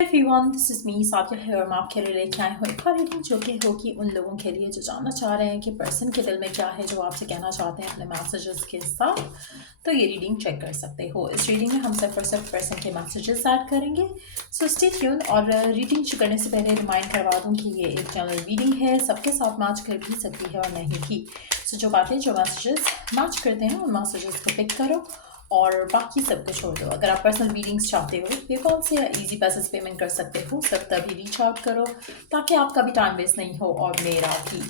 Everyone, this is me Saikia है और मैं आपके लिए लेके आए हूँ एक और रीडिंग जो कि होगी उन लोगों के लिए जो जानना चाह रहे हैं कि पर्सन के दिल में क्या है जो आपसे कहना चाहते हैं अपने मैसेजेस के साथ। तो ये रीडिंग चेक कर सकते हो। इस रीडिंग में हम सिर्फ और सिर्फ पर्सन के मैसेजेस ऐड करेंगे। So stay tune. और रीडिंग करने से पहले रिमाइंड करवा दूँ कि ये एक जनरल रीडिंग है, सबके साथ मैच कर भी सकती है और नहीं भी। सो जो बातें जो मैसेजेस मैच करते हैं उन मैसेजेस को पिक करो और बाकी सब कुछ छोड़ दो। अगर आप पर्सनल रीडिंग्स चाहते हो पेपॉल से या इजी पैसेज पेमेंट कर सकते हो, सब तभी रीच आउट करो ताकि आपका भी टाइम वेस्ट नहीं हो और मेरा भी।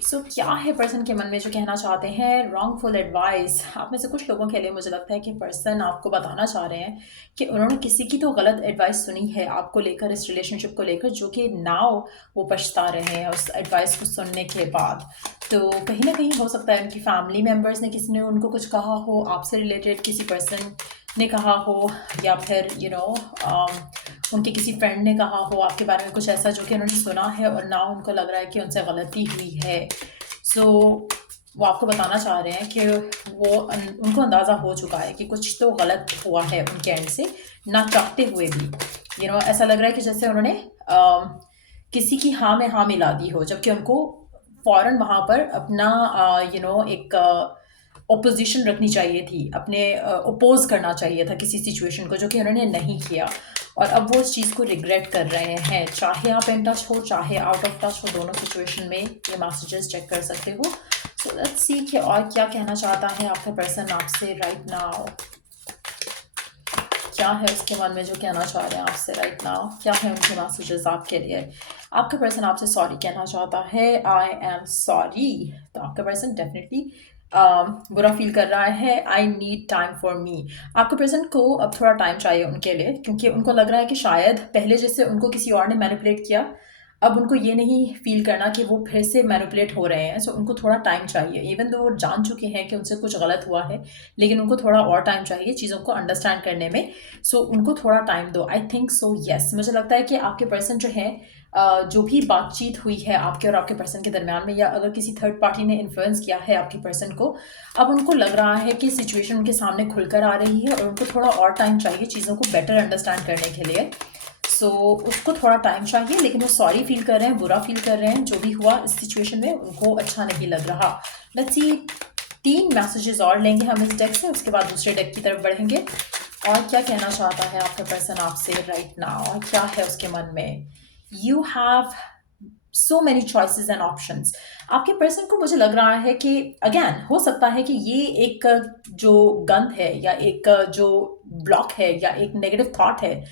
सो क्या है पर्सन के मन में जो कहना चाहते हैं? Wrongful advice. आप में से कुछ लोगों के लिए मुझे लगता है कि पर्सन आपको बताना चाह रहे हैं कि उन्होंने किसी की तो गलत एडवाइस सुनी है आपको लेकर, इस रिलेशनशिप को लेकर, जो कि नाउ वो पछता रहे हैं उस एडवाइस को सुनने के बाद। तो कहीं ना कहीं हो सकता है उनकी फैमिली मेम्बर्स ने, किसी ने उनको कुछ कहा हो आपसे रिलेटेड, किसी पर्सन ने कहा हो, या फिर उनके किसी फ्रेंड ने कहा हो आपके बारे में कुछ ऐसा जो कि उन्होंने सुना है और ना उनको लग रहा है कि उनसे गलती हुई है। सो वो आपको बताना चाह रहे हैं कि उनको अंदाज़ा हो चुका है कि कुछ तो गलत हुआ है उनके एंड से, ना चाहते हुए भी। ऐसा लग रहा है कि जैसे उन्होंने किसी की हाँ में हाँ मिला दी हो, जबकि उनको फ़ौरन वहाँ पर अपना एक ओपोजिशन रखनी चाहिए थी, अपने ओपोज करना चाहिए था किसी सिचुएशन को, जो कि उन्होंने नहीं किया। और अब वो इस चीज़ को रिग्रेट कर रहे हैं। चाहे आप इन टच हो चाहे आउट ऑफ टच हो, दोनों सिचुएशन में ये मैसेजेस चेक कर सकते हो। सो लेट्स सी कि और क्या कहना चाहता है आपका पर्सन आपसे राइट नाउ। क्या है उसके मन में जो कहना चाह रहे हैं आपसे राइट नाउ? क्या है उनके मैसेजेस आपके लिए? आपका पर्सन आपसे सॉरी कहना चाहता है। I am sorry. तो आपका पर्सन डेफिनेटली बुरा फील कर रहा है। I need time for me. आपके पर्सन को अब थोड़ा टाइम चाहिए उनके लिए, क्योंकि उनको लग रहा है कि शायद पहले जैसे उनको किसी और ने मैनिपुलेट किया, अब उनको ये नहीं फील करना कि वो फिर से मैनिपुलेट हो रहे हैं। सो उनको थोड़ा टाइम चाहिए, इवन दो वो जान चुके हैं कि उनसे कुछ गलत हुआ है, लेकिन उनको थोड़ा और टाइम चाहिए चीज़ों को अंडरस्टैंड करने में। सो उनको थोड़ा टाइम दो। I think so yes. मुझे लगता है कि आपके पर्सन जो है, जो भी बातचीत हुई है आपके और आपके पर्सन के दरमियान में, या अगर किसी थर्ड पार्टी ने इन्फ्लुएंस किया है आपके पर्सन को, अब उनको लग रहा है कि सिचुएशन उनके सामने खुलकर आ रही है और उनको थोड़ा और टाइम चाहिए चीज़ों को बेटर अंडरस्टैंड करने के लिए। सो उसको थोड़ा टाइम चाहिए, लेकिन वो सॉरी फील कर रहे हैं, बुरा फील कर रहे हैं। जो भी हुआ इस सिचुएशन में उनको अच्छा नहीं लग रहा। लेट्स सी, 3 मैसेजेस और लेंगे हम इस डेक से, उसके बाद दूसरे डेक की तरफ बढ़ेंगे। और क्या कहना चाहता है आपका पर्सन आपसे राइट नाउ? क्या है उसके मन में? You have so many choices and options. आपके पर्सन को मुझे लग रहा है कि अगेन हो सकता है कि ये एक जो गंद है, या एक जो ब्लॉक है, या एक नेगेटिव थॉट है,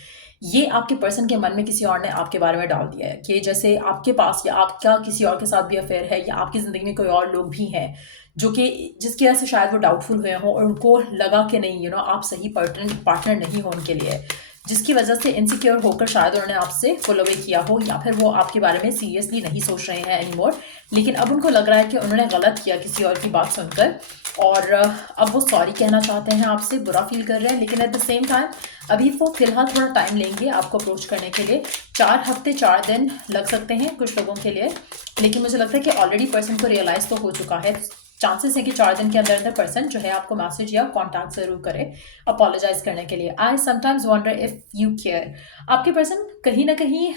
ये आपके पर्सन के मन में किसी और ने आपके बारे में डाल दिया है कि जैसे आपके पास या आपका किसी और के साथ भी अफेयर है, या आपकी ज़िंदगी में कोई और लोग भी हैं जो कि जिसकी वजह से शायद वो डाउटफुल हुए हों और उनको लगा कि नहीं आप सही पार्टनर नहीं हो उनके लिए, जिसकी वजह से इनसिक्योर होकर शायद उन्होंने आपसे फॉलो अवे किया हो, या फिर वो आपके बारे में सीरियसली नहीं सोच रहे हैं एनीमोर। लेकिन अब उनको लग रहा है कि उन्होंने गलत किया किसी और की बात सुनकर, और अब वो सॉरी कहना चाहते हैं आपसे, बुरा फील कर रहे हैं। लेकिन एट द सेम टाइम अभी वो फिलहाल थोड़ा टाइम लेंगे आपको अप्रोच करने के लिए। 4 हफ्ते 4 दिन लग सकते हैं कुछ लोगों के लिए, लेकिन मुझे लगता है कि ऑलरेडी पर्सन को रियलाइज़ तो हो चुका है। चांसेस है कि 4 दिन के अंदर अंदर पर्सन जो है आपको मैसेज या कॉन्टैक्ट जरूर करे अपोलोजाइज करने के लिए। I sometimes wonder if you care. आपके पर्सन कहीं ना कहीं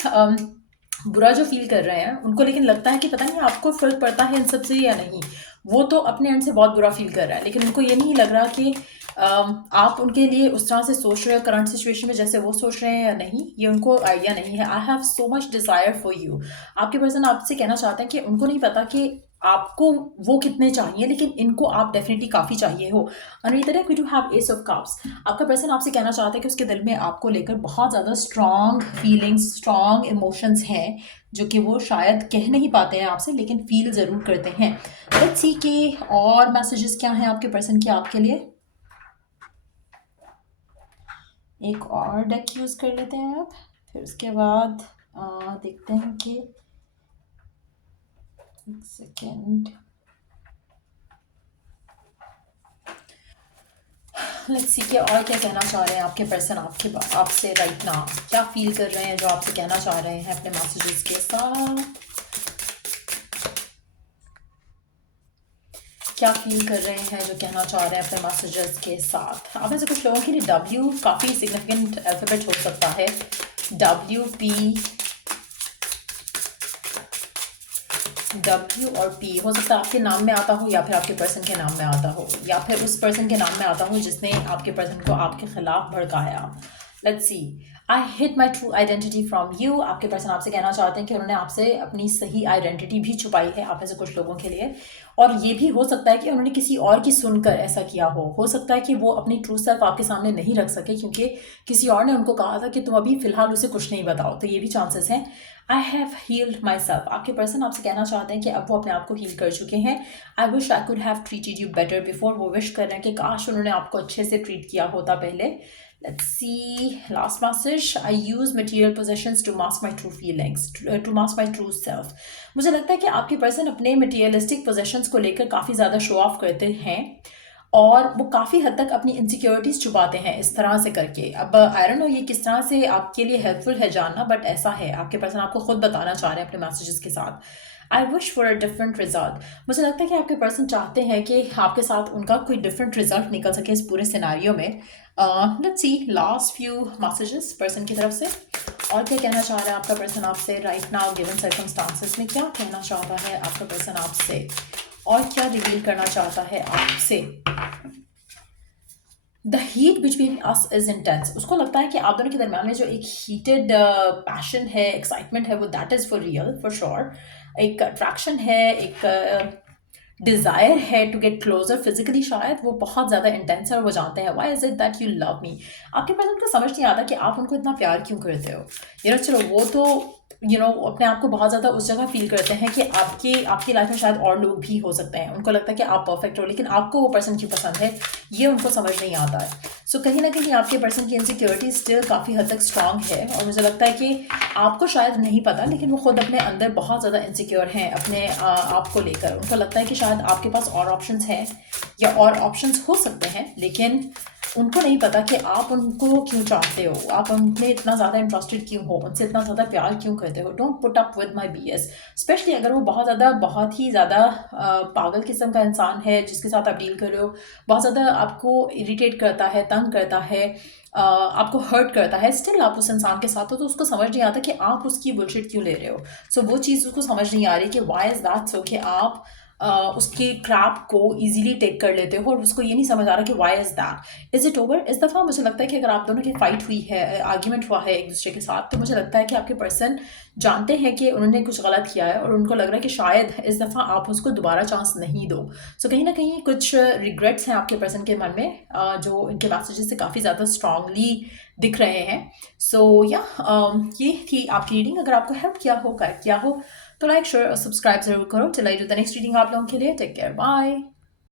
बुरा जो फील कर रहे हैं उनको, लेकिन लगता है कि पता नहीं आपको फर्क पड़ता है इन सब से या नहीं। वो तो अपने एंड से बहुत बुरा फील कर रहा है, लेकिन उनको ये नहीं लग रहा कि आप उनके लिए उस तरह से सोच रहे हो करंट सिचुएशन में जैसे वो सोच रहे हैं या नहीं, ये उनको आइडिया नहीं है। I have so much desire for you. आपके पर्सन आपसे कहना चाहते हैं कि उनको नहीं पता कि आपको वो कितने चाहिए, लेकिन इनको आप डेफिनेटली काफ़ी चाहिए हो। Underneath that we do have ace of cups. आपका पर्सन आपसे कहना चाहता है कि उसके दिल में आपको लेकर बहुत ज़्यादा स्ट्रॉन्ग फीलिंग्स, स्ट्रॉन्ग इमोशंस हैं, जो कि वो शायद कह नहीं पाते हैं आपसे, लेकिन फील ज़रूर करते हैं। लेट्स सी कि और मैसेजेस क्या हैं आपके पर्सन के आपके लिए। एक और डेक यूज़ कर लेते हैं आप, फिर उसके बाद देखते हैं कि एक सेकेंड। लेट्स सी कि और क्या कहना चाह रहे हैं आपके पर्सन आपसे राइट नाउ। क्या फील कर रहे हैं जो आपसे कहना चाह रहे हैं अपने मैसेजेस के साथ? क्या फील कर रहे हैं जो कहना चाह रहे हैं अपने मैसेजेस के साथ? आप में से कुछ लोगों के लिए W काफ़ी सिग्निफिकेंट अल्फाबेट हो सकता है। W और P हो सकता है आपके नाम में आता हो या फिर आपके पर्सन के नाम में आता हो या फिर उस पर्सन के नाम में आता हो जिसने आपके पर्सन को आपके खिलाफ भड़काया। Let's see. I hid my true identity from you. आपके पर्सन आपसे कहना चाहते हैं कि उन्होंने आपसे अपनी सही आइडेंटिटी भी छुपाई है आप में से कुछ लोगों के लिए। और ये भी हो सकता है कि उन्होंने किसी और की सुनकर ऐसा किया हो सकता है कि वो अपनी ट्रू सेल्फ आपके सामने नहीं रख सके क्योंकि किसी और ने उनको कहा था कि तुम अभी फिलहाल उसे कुछ नहीं बताओ, तो ये भी चांसेस हैं। I have healed myself. आपके पर्सन आपसे कहना चाहते हैं कि अब वो अपने आप को हील कर चुके हैं। I wish I could have treated you better before. वो विश कर रहे हैं कि काश उन्होंने आपको अच्छे से ट्रीट किया होता पहले। Let's see, last message. I use material possessions to mask my true feelings, to mask my true self. मुझे लगता है कि आपके पर्सन अपने materialistic possessions को लेकर काफ़ी ज़्यादा शो ऑफ करते हैं और वो काफ़ी हद तक अपनी इनसिक्योरिटीज़ छुपाते हैं इस तरह से करके। अब आई डोंट नो ये किस तरह से आपके लिए हेल्पफुल है जानना, बट ऐसा है, आपके पर्सन आपको खुद बताना चाह रहे हैं अपने मैसेजेस के साथ। I wish for a different result. मुझे लगता है कि आपके पर्सन चाहते हैं कि आपके साथ उनका कोई डिफरेंट रिजल्ट निकल सके इस पूरे सिनारियो में। Let's see last few messages person की तरफ से और क्या कहना चाह रहा है आपका पर्सन आपसे राइट नाउ गिवन सर्कमस्टांसेस में। क्या कहना चाहता है आपका पर्सन आपसे और क्या रिवील करना चाहता है आपसे। The heat between us is intense. उसको लगता है कि आप दोनों के दरम्यान में जो एक हीटेड पैशन है, एक्साइटमेंट है, वो that is for real, for sure. एक अट्रैक्शन है, एक डिज़ायर है टू गेट क्लोजर फिजिकली, शायद वो बहुत ज़्यादा इंटेंस है और वो जानते हैं why is it that you love me. आपके पर्सन को समझ नहीं आता कि आप उनको इतना प्यार क्यों करते हो। चलो वो तो अपने आप को बहुत ज़्यादा उस जगह फील करते हैं कि आपकी लाइफ में शायद और लोग भी हो सकते हैं। उनको लगता है कि आप परफेक्ट हो, लेकिन आपको वो पर्सन क्यों पसंद है ये उनको समझ नहीं आता है। सो कहीं ना कहीं आपके पर्सन की इनसिक्योरिटी स्टिल काफ़ी हद तक स्ट्रांग है और मुझे लगता है कि आपको शायद नहीं पता, लेकिन वो खुद अपने अंदर बहुत ज़्यादा इनसिक्योर हैं अपने आप को लेकर। उनको लगता है कि शायद आपके पास और ऑप्शंस हैं या और ऑप्शंस हो सकते हैं, लेकिन उनको नहीं पता कि आप उनको क्यों चाहते हो, आप उनमें इतना ज़्यादा इंटरेस्टेड क्यों हो, उनसे इतना ज़्यादा प्यार क्यों करते हो। Don't put up with my BS। Specially अगर वो बहुत ही ज़्यादा पागल किस्म का इंसान है जिसके साथ आप डील कर रहे हो, बहुत ज़्यादा आपको इरिटेट करता है, तंग करता है, आपको हर्ट करता है, स्टिल आप उस इंसान के साथ हो, तो उसको समझ नहीं आता कि आप उसकी बुलशिट क्यों ले रहे हो। सो वो चीज़ उसको समझ नहीं आ रही कि वाई इज़ दैट सो, कि आप उसकी ट्रैप को इजीली टेक कर लेते हो और उसको ये नहीं समझ आ रहा कि why is that. Is it over? इस दफ़ा मुझे लगता है कि अगर आप दोनों की फाइट हुई है, आर्ग्यूमेंट हुआ है एक दूसरे के साथ, तो मुझे लगता है कि आपके पर्सन जानते हैं कि उन्होंने कुछ गलत किया है और उनको लग रहा है कि शायद इस दफ़ा आप उसको दोबारा चांस नहीं दो। सो कहीं ना कहीं कुछ रिग्रेट्स हैं आपके पर्सन के मन में जो इनके मैसेजेस से काफ़ी ज़्यादा स्ट्रांगली दिख रहे हैं। सो या ये थी आपकी रीडिंग। अगर आपको हेल्प किया हो, गाइड किया हो, तो लाइक शेयर और सब्सक्राइब जरूर करो। Till I do the next reading आप लोगों के लिए। Take care, bye.